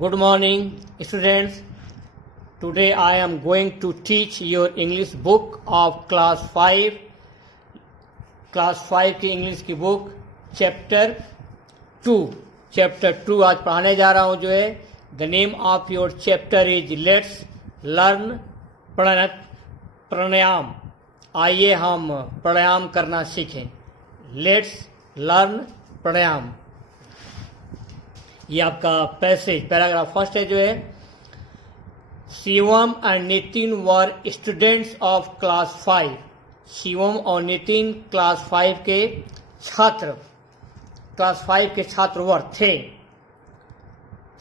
Good morning, students. Today I am going to teach your English book of class 5. Class 5 की English की book chapter 2 आज पढ़ाने जा रहा हूँ जो है the name of your chapter is let's learn pranayama. आइए हम प्राणायाम करना सीखें। Let's learn pranayama. ये आपका पैराग्राफ फर्स्ट है जो है Shivam and Nitin were students of class 5। Shivam और नितिन क्लास 5 के छात्र थे।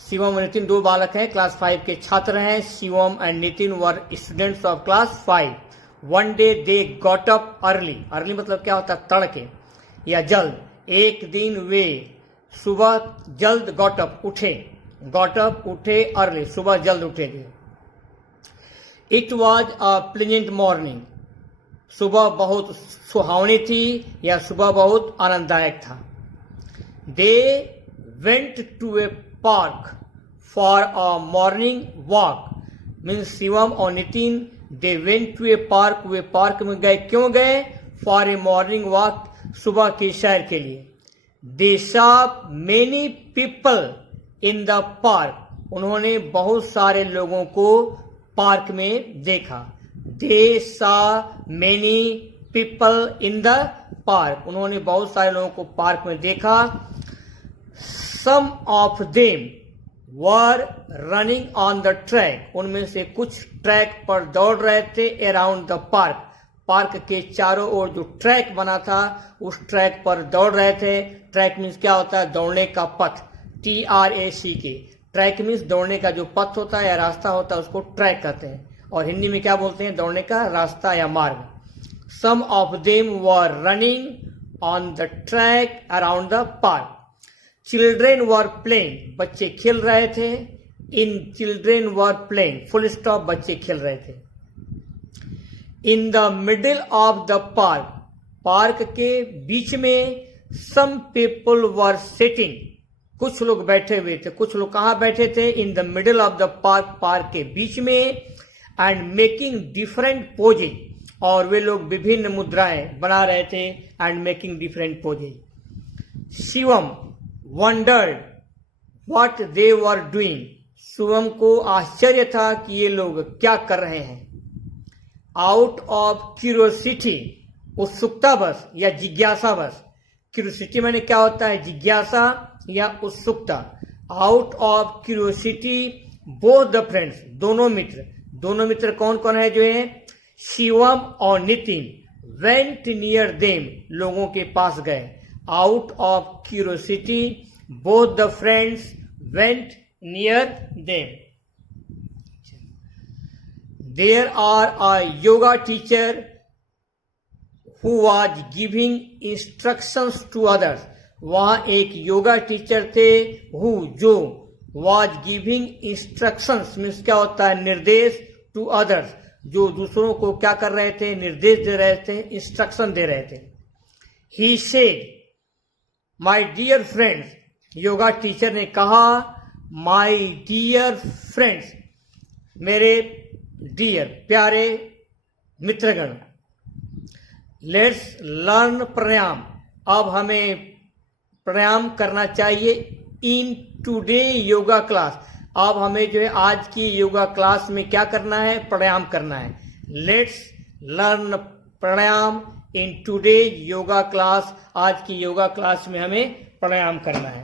शिवम और नितिन दो बालक हैं, क्लास 5 के छात्र हैं। Shivam and Nitin were students of class 5। One day they got up early मतलब क्या होता है? तड़के या जल्द। एक दिन वे सुबह जल्द गॉट अप उठे अर्ली, सुबह जल्द उठे थे। It was a pleasant morning, सुबह बहुत सुहावनी थी या सुबह बहुत आनंददायक था। They went to a park for a morning walk. Means Shivam और Nitin they went to a park, वे पार्क में गए। क्यों गए? फॉर ए मॉर्निंग वॉक, सुबह की सैर के लिए। They saw many people in the park, उन्होंने बहुत सारे लोगों को पार्क में देखा। They saw many people in the park, उन्होंने बहुत सारे लोगों को पार्क में देखा। Some of them were running on the track, उनमें से कुछ ट्रैक पर दौड़ रहे थे। अराउंड द पार्क, पार्क के चारों ओर जो ट्रैक बना था उस ट्रैक पर दौड़ रहे थे। ट्रैक मीन्स क्या होता है? दौड़ने का पथ, TRACK। ट्रैक मीन्स दौड़ने का जो पथ होता है या रास्ता होता है उसको ट्रैक कहते हैं, और हिंदी में क्या बोलते हैं? दौड़ने का रास्ता या मार्ग। Some of them were running on the track around the park. Children were playing, बच्चे खेल रहे थे। In children were playing, full stop, बच्चे खेल रहे थे। In the middle of the park, park के बीच में। सम पीपल वर सिटिंग, कुछ लोग बैठे हुए थे। कुछ लोग कहाँ बैठे थे? In the middle of the park, park के बीच में। एंड मेकिंग डिफरेंट पोजेज, और वे लोग विभिन्न मुद्राएं बना रहे थे। And making different poses. Shivam wondered what they were doing, Shivam को आश्चर्य था कि ये लोग क्या कर रहे हैं। आउट ऑफ क्यूरियोसिटी, उत्सुकता बस या जिज्ञासा बस। क्यूरियोसिटी मैंने क्या होता है? जिज्ञासा या उत्सुकता। Out of curiosity both the friends, दोनों मित्र कौन कौन है जो है? शिवम और नितिन। वेंट नियर देम, लोगों के पास गए। Out of curiosity both the friends went near them. There are a yoga teacher who was giving instructions to others. वहाँ एक योगा टीचर थे who, जो was giving instructions मीन्स क्या होता है? निर्देश। to others, जो दूसरों को क्या कर रहे थे? निर्देश दे रहे थे, इंस्ट्रक्शन दे रहे थे। He said, my dear friends, yoga teacher ने कहा my dear friends, मेरे डियर प्यारे मित्रगण। लेट्स लर्न प्राणायाम, अब हमें प्राणायाम करना चाहिए। इन टुडे योगा क्लास, अब हमें जो है आज की योगा क्लास में क्या करना है? प्राणायाम करना है। Let's learn pranayama in today yoga class, आज की योगा क्लास में हमें प्राणायाम करना है।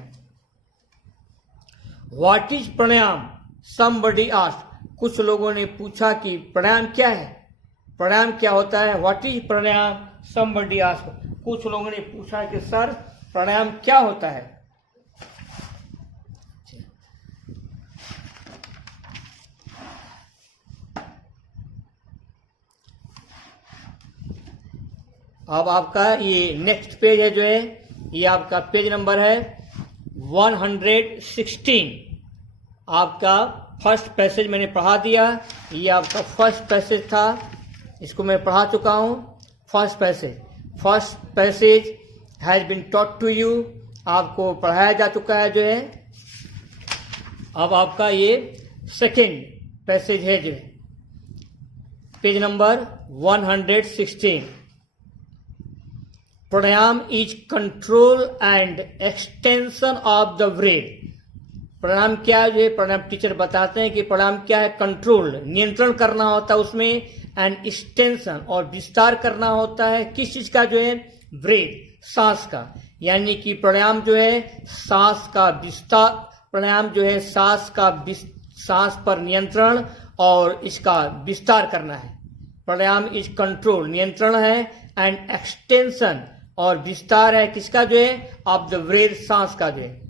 What is pranayama? Somebody asked, कुछ लोगों ने पूछा कि प्राणायाम क्या है? प्राणायाम क्या होता है? What is pranayama? Somebody asked, कुछ लोगों ने पूछा कि सर प्राणायाम क्या होता है? अब आपका ये नेक्स्ट पेज है जो है, ये आपका पेज नंबर है 116। आपका फर्स्ट पैसेज मैंने पढ़ा दिया। ये आपका फर्स्ट पैसेज था, इसको मैं पढ़ा चुका हूँ। First passage has been taught to you, आपको पढ़ाया जा चुका है जो है। अब आपका ये सेकेंड पैसेज है जो page number 116। Pranayama is control and extension of the brain. Pranayama क्या है, जो है प्राणायाम टीचर बताते हैं कि प्राणायाम क्या है, कंट्रोल नियंत्रण करना होता है उसमें, एंड एक्सटेंशन और विस्तार करना होता है किस चीज का, जो है ब्रेथ सांस का। यानी कि प्राणायाम जो है सांस का विस्तार, प्राणायाम जो है सांस पर नियंत्रण और इसका विस्तार करना है। प्राणायाम इज कंट्रोल नियंत्रण है, एंड एक्सटेंशन और विस्तार है किसका, जो है ऑफ द ब्रेथ सांस का जो है।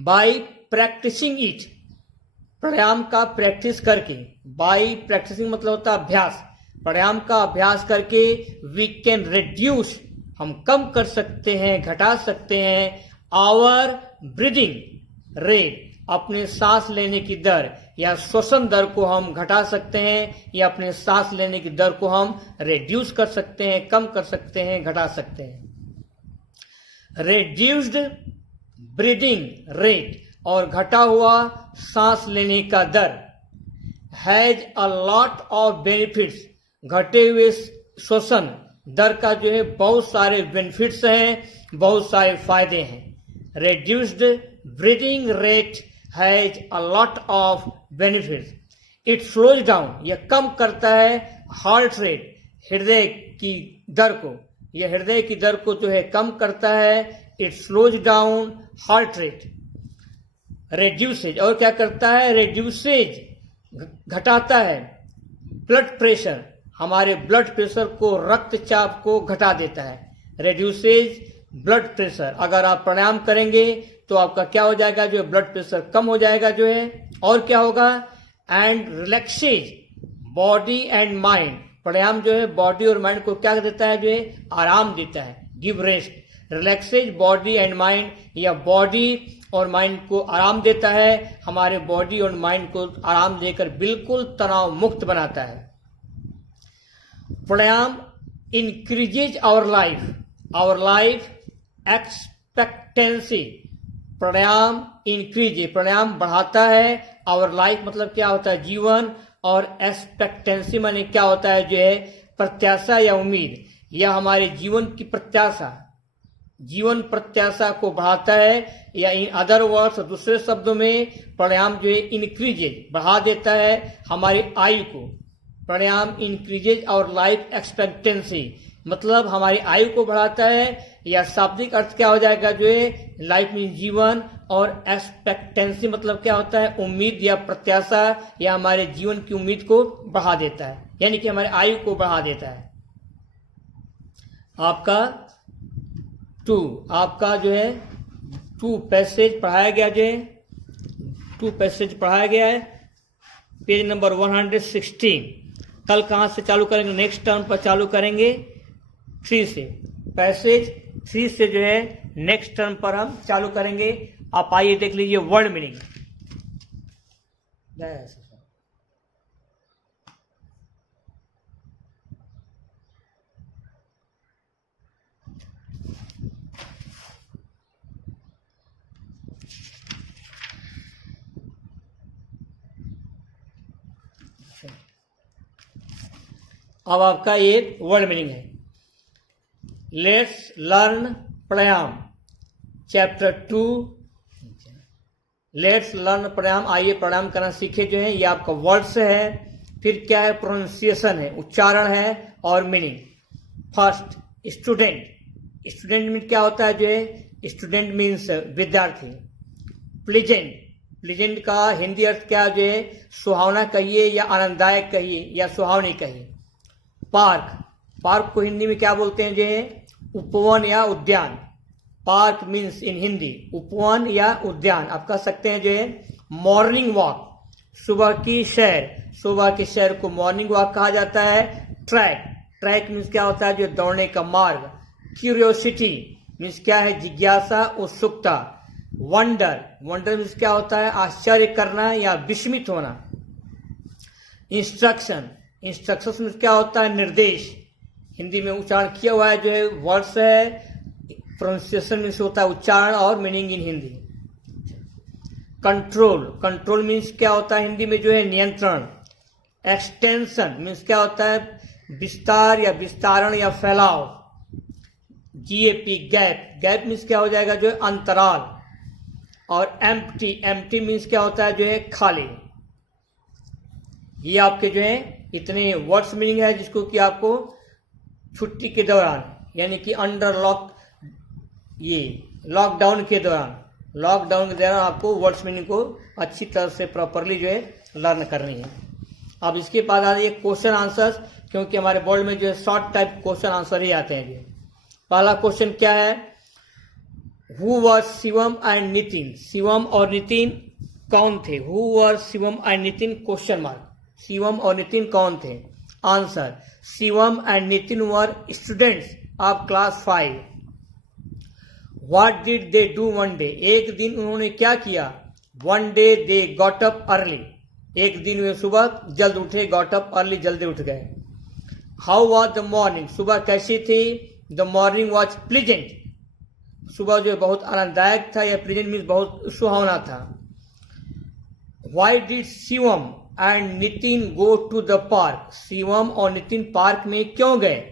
बाई प्रैक्टिसिंग इट, प्राणायाम का प्रैक्टिस करके, बाई प्रैक्टिसिंग मतलब होता है अभ्यास, प्राणायाम का अभ्यास करके वी कैन रिड्यूस, हम कम कर सकते हैं, घटा सकते हैं आवर ब्रीदिंग रेट, अपने सांस लेने की दर या श्वसन दर को हम घटा सकते हैं, या अपने सांस लेने की दर को हम रिड्यूस कर सकते हैं, कम कर सकते हैं, घटा सकते हैं। रिड्यूस्ड ब्रीदिंग रेट और घटा हुआ सांस लेने का दर has a lot of benefits, घटे हुए श्वसन दर का जो है बहुत सारे बेनिफिट्स हैं, बहुत सारे फायदे हैं। Reduced breathing rate has a lot of benefits. It slows down, यह कम करता है हार्ट रेट, हृदय की दर को, यह हृदय की दर को जो है कम करता है। It slows down heart rate. Reduces, और क्या करता है, रिड्यूसेज घटाता है ब्लड प्रेशर, हमारे ब्लड प्रेशर को, रक्तचाप को घटा देता है। रिड्यूसेज ब्लड प्रेशर, अगर आप प्राणायाम करेंगे तो आपका क्या हो जाएगा, जो ब्लड प्रेशर कम हो जाएगा जो है। और क्या होगा, and relaxes body and mind, pranayama जो है बॉडी और माइंड को क्या देता है, जो है आराम देता है, give rest. Relaxes body and mind, या बॉडी और माइंड को आराम देता है, हमारे बॉडी और माइंड को आराम देकर बिल्कुल तनाव मुक्त बनाता है। Pranayama increases our life expectancy, pranayama increase, pranayama बढ़ाता है, आवर लाइफ मतलब क्या होता है, जीवन, और एक्सपेक्टेंसी माने क्या होता है, जो है प्रत्याशा या उम्मीद, यह हमारे जीवन की प्रत्याशा, जीवन प्रत्याशा को बढ़ाता है। या इन अदर वर्ड्स, दूसरे शब्दों में प्राणायाम जो है इंक्रीजेज बढ़ा देता है हमारी आयु को। प्राणायाम इंक्रीजेज और लाइफ एक्सपेक्टेंसी मतलब हमारी आयु को बढ़ाता है, या शाब्दिक अर्थ क्या हो जाएगा, जो है लाइफ में जीवन, और एक्सपेक्टेंसी मतलब क्या होता है, उम्मीद या प्रत्याशा, या हमारे जीवन की उम्मीद को बढ़ा देता है, यानी कि हमारे आयु को बढ़ा देता है। आपका जो है 2 पैसेज पढ़ाया गया, जो है 2 पैसेज पढ़ाया गया है पेज नंबर 116। कल कहाँ से चालू करेंगे, नेक्स्ट टर्म पर चालू करेंगे 3 से, पैसेज 3 से जो है नेक्स्ट टर्म पर हम चालू करेंगे। आप आइए देख लीजिए वर्ड मीनिंग। अब आपका ये वर्ड मीनिंग है। Let's learn pranayama chapter 2। Let's learn pranayama, आइए प्राणायाम करना सीखे जो है। ये आपका वर्ड्स है, फिर क्या है, प्रोनाउंसिएशन है, उच्चारण है, और meaning. First student, student mean क्या होता है, जो है स्टूडेंट मीन्स विद्यार्थी। प्लीजेंट, प्लीजेंट का हिंदी अर्थ क्या, जो है सुहावना कहिए, या आनंददायक कहिए, या सुहावनी कहिए। पार्क, पार्क को हिंदी में क्या बोलते हैं, जो है उपवन या उद्यान। पार्क मीन्स इन हिंदी उपवन या उद्यान। आप कह सकते हैं जो है मॉर्निंग वॉक, सुबह की सैर, सुबह की सैर को मॉर्निंग वॉक कहा जाता है। ट्रैक, ट्रैक मीन्स क्या होता है, जो दौड़ने का मार्ग। क्यूरियोसिटी मीन्स क्या है, जिज्ञासा, उत्सुकता। वंडर, वंडर मीन्स क्या होता है, आश्चर्य करना या विस्मित होना। इंस्ट्रक्शन, इंस्ट्रक्शन मीन्स क्या होता है, निर्देश। हिंदी में उच्चारण किया हुआ है, जो है वर्ड्स है। प्रोनाउंसिएशन मीन्स होता है उच्चारण, और meaning in Hindi. Control, control means क्या होता है हिंदी में जो है नियंत्रण। एक्सटेंशन मीन्स क्या होता है विस्तार या विस्तारण या फैलाव। जीएपी गैप, गैप मीन्स क्या हो जाएगा जो है अंतराल। और एम्प्टी, एम्प्टी मीन्स क्या होता है जो है खाली। ये आपके जो है इतने वर्ड्स मीनिंग है जिसको कि आपको छुट्टी के दौरान यानी कि अंडर लॉक, ये लॉकडाउन के दौरान आपको वर्ड्स मीनिंग को अच्छी तरह से प्रॉपरली जो है लर्न करनी है। अब इसके बाद आ रही है क्वेश्चन आंसर्स, क्योंकि हमारे बोर्ड में जो है शॉर्ट टाइप क्वेश्चन आंसर ही आते हैं। पहला क्वेश्चन क्या है, who was Shivam and Nitin, Shivam और नितिन कौन थे। Who was Shivam and Nitin question mark, Shivam और नितिन कौन थे। Answer, Shivam and Nitin were students of class 5। What did they do one day, एक दिन उन्होंने क्या किया। One day they got up early, एक दिन वे सुबह जल्द उठे, गॉट अप अर्ली जल्दी उठ गए। हाउ वॉज द मॉर्निंग, सुबह कैसी थी। द मॉर्निंग वॉज प्लीजेंट, सुबह जो बहुत आनंददायक था, या प्लीजेंट मीन्स बहुत सुहावना था। Why did Shivam and Nitin go to the park, Shivam और नितिन पार्क में क्यों गए।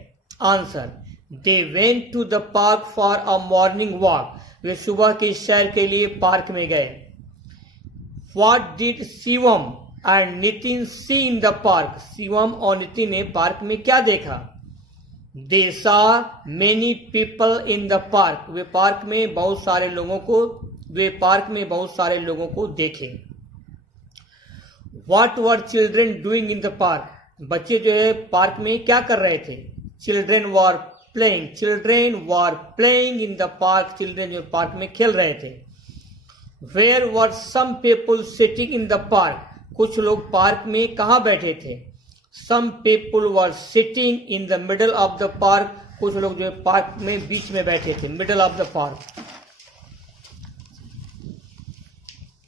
Answer, they went to the park for a morning walk, वे सुबह की सैर के लिए पार्क में गए। What did Shivam and Nitin see in the park, Shivam और नितिन ने पार्क में क्या देखा। They saw many people in the park, वे पार्क में बहुत सारे लोगों को देखे। What were children doing in the park, बच्चे जो है पार्क में क्या कर रहे थे। Children were playing in the park, children जो पार्क में खेल रहे थे। Where were some people sitting in the park, कुछ लोग पार्क में कहाँ बैठे थे। Some people were sitting in the middle of the park, कुछ लोग जो है पार्क में बीच में बैठे थे, middle of the park।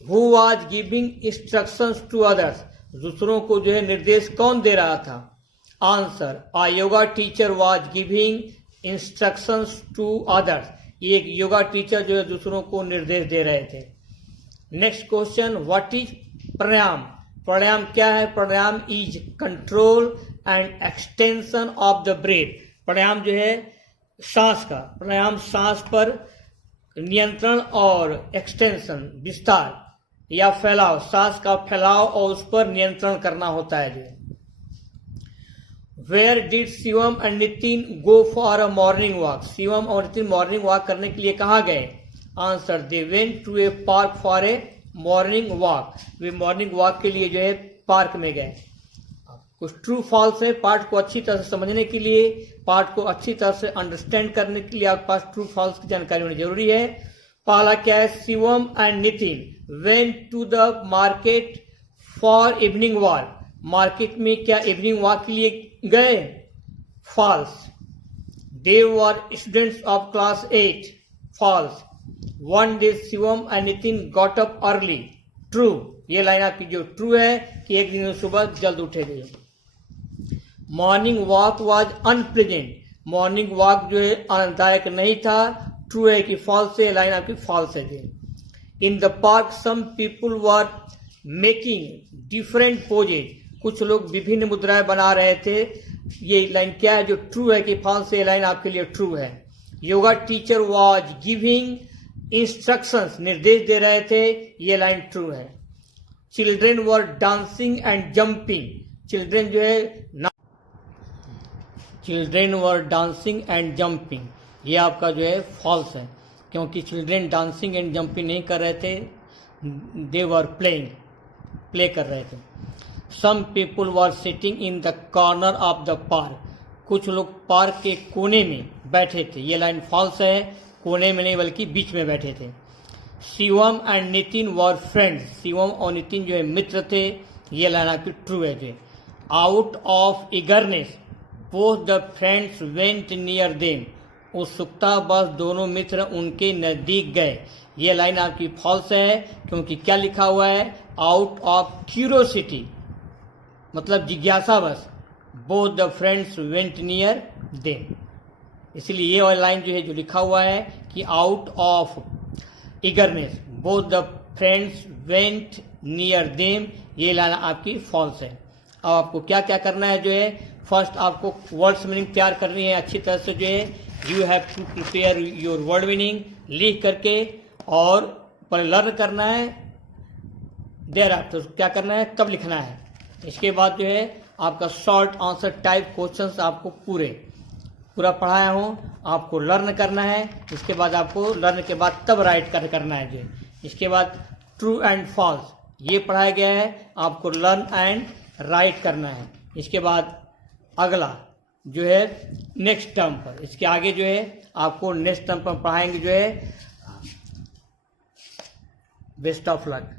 Who was giving instructions to others, दूसरों को जो है निर्देश कौन दे रहा था। Answer, a yoga teacher was giving instructions to others, एक योगा टीचर जो है दूसरों को निर्देश दे रहे थे। Next question, what is pranayama, pranayama क्या है। Pranayama is control and extension of the breath, pranayama जो है सांस का, प्राणायाम सांस पर नियंत्रण और एक्सटेंशन विस्तार या फैलाव, सांस का फैलाव और उस पर नियंत्रण करना होता है। जो where did Shivam and Nitin go for a morning walk, Shivam और नितिन मॉर्निंग वॉक करने के लिए कहाँ गए। Answer, they went to a park for a morning walk, वे मॉर्निंग वॉक के लिए जो है पार्क में गए। कुछ ट्रू फॉल्स है, पार्ट को अच्छी तरह से समझने के लिए, पार्ट को अच्छी तरह से अंडरस्टैंड करने के लिए आपके पास ट्रू फॉल्स की जानकारी होनी जरूरी है। पहला क्या है, Shivam and Nitin went to the market for evening walk, market में क्या इवनिंग वॉक के लिए गए। False, they were students of class 8। False, one day Shivam and Nitin got up early. True, ये लाइन आपकी जो ट्रू है कि एक दिन सुबह जल्द उठे गए। Morning walk was unpleasant, morning walk जो है आनंददायक नहीं था। ट्रू है कि फॉल्स है, लाइन आपकी फॉल्स है। In the park some people were making different poses, कुछ लोग विभिन्न मुद्राएं बना रहे थे। ये लाइन क्या है, जो ट्रू है कि फॉल्स है, लाइन आपके लिए ट्रू है। Yoga teacher was giving instructions, निर्देश दे रहे थे, ये लाइन ट्रू है। Children were dancing and jumping, children जो है children were dancing and jumping, ये आपका जो है फॉल्स है, क्योंकि चिल्ड्रेन डांसिंग एंड जंपिंग नहीं कर रहे थे, दे वर प्लेइंग, प्ले कर रहे थे। Some people were sitting in the corner of the park, कुछ लोग पार्क के कोने में बैठे थे, ये लाइन फॉल्स है, कोने में नहीं बल्कि बीच में बैठे थे। Shivam and Nitin were friends, Shivam और नितिन जो है मित्र थे, ये लाइन आपकी ट्रू है। जो out of eagerness both the friends went near them, उत्सुकता बस दोनों मित्र उनके नजदीक गए, ये लाइन आपकी फॉल्स है, क्योंकि क्या लिखा हुआ है, आउट ऑफ क्यूरोसिटी, मतलब जिज्ञासा बस, both the friends went near them, इसलिए ये वाली लाइन जो है जो लिखा हुआ है कि out of eagerness both the friends went near them, ये लाइन आपकी फॉल्स है। अब आपको क्या क्या करना है जो है, फर्स्ट आपको वर्ड्स मीनिंग तैयार करनी है अच्छी तरह से जो है, you have to prepare your word meaning लिख करके, और पर लर्न करना है। देर आफ्टर क्या करना है, तब लिखना है। इसके बाद जो है आपका शॉर्ट आंसर टाइप क्वेश्चंस आपको पूरा पढ़ाया हूँ, आपको लर्न करना है। इसके बाद आपको लर्न के बाद तब राइट करना है जो। इसके बाद ट्रू एंड फॉल्स ये पढ़ाया गया है, आपको लर्न एंड राइट करना है। इसके बाद अगला जो है नेक्स्ट टर्म पर, इसके आगे जो है आपको नेक्स्ट टर्म पर पढ़ाएंगे जो है। Best of luck.